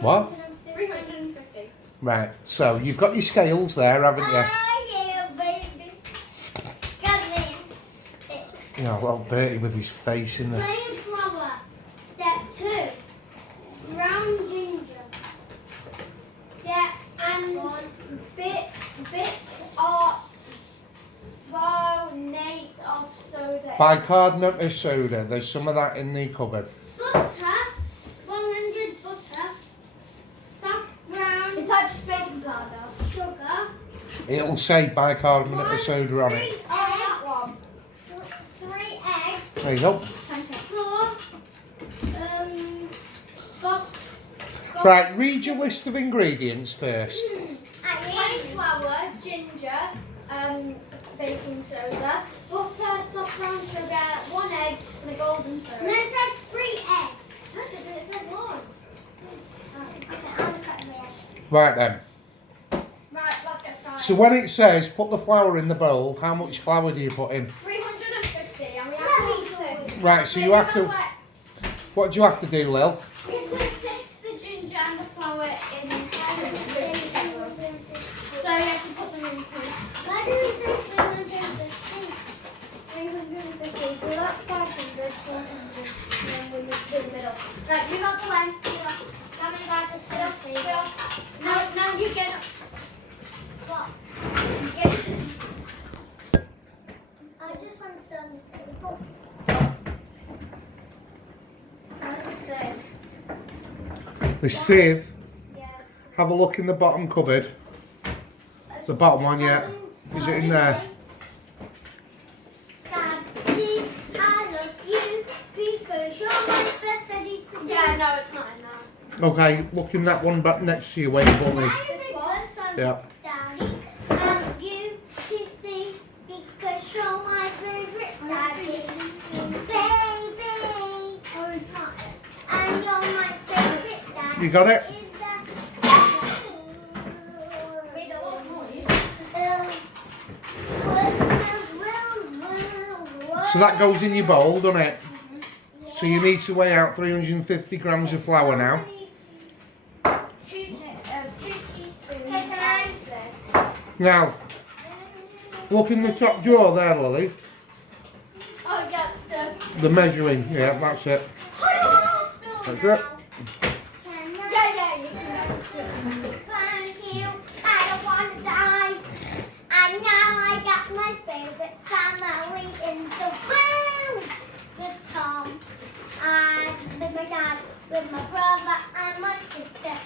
What? 350. Right, so you've got your scales there, haven't you? Yeah, baby. Come in. You know, little Bertie with his face in there. Plain flour. Step 2. Brown ginger. Step and bit of carbonate of soda. Bicarbonate of soda. There's some of that in the cupboard. Butter. 100 butter. Some brown. Is that just baking powder? Sugar. It'll say bicarbonate of soda on it. 3 eggs. 3 eggs. There you go. 4 spot. Right, read your list of ingredients first. Plain flour, ginger, baking soda, butter, soft brown sugar, 1 egg, and a golden syrup. And then it says 3 eggs. No, it doesn't. It says 1. Okay, I'll look at the egg. Right then. Right, let's get started. So when it says put the flour in the bowl, how much flour do you put in? 350, and we have to mix it. Right, so you have to. What do you have to do, Lil? We have to sift the ginger and the flour in the so you have to put them in. Why does it say 350? 350, so that's 500, 400, and then we mix it in the middle. Right, move out the way. How many bags of Sit up, stuff? sit up. No, you get up. What? You get it. I just want to sit on the table. What does it say? The sieve. Yeah. Have a look in the bottom cupboard. The bottom one, yeah. Is it in there? Daddy, I love you because you're my best. I need to see. Yeah, no, it's not in there. Okay, look in that one back next to you where your bum is. Why is it good? So, Yeah. Daddy, I love you to see because you're my favorite daddy. Baby. Oh, it's not. And you're my favorite daddy. You got it? Is that- Made a lot of noise. So that goes in your bowl, doesn't it? So you need to weigh out 350 grams of flour now. 2 teaspoons. Hey, can I- Now, look in the top drawer there, Lily. Oh, yeah, The measuring, yeah, that's it. That's it. yeah, you can Thank you. I don't want to die. And now I got my favorite family in the world. With Tom and with my dad, with my brother and my sister.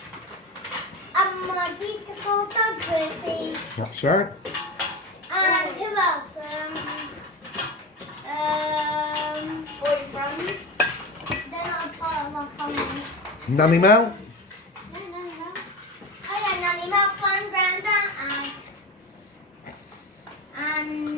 And my beautiful dog Bertie. That's right. And who else? All your friends. They're not a part of our family. Nanny Mel? No. Oh yeah, Nanny, Mel, Fun, Granda, and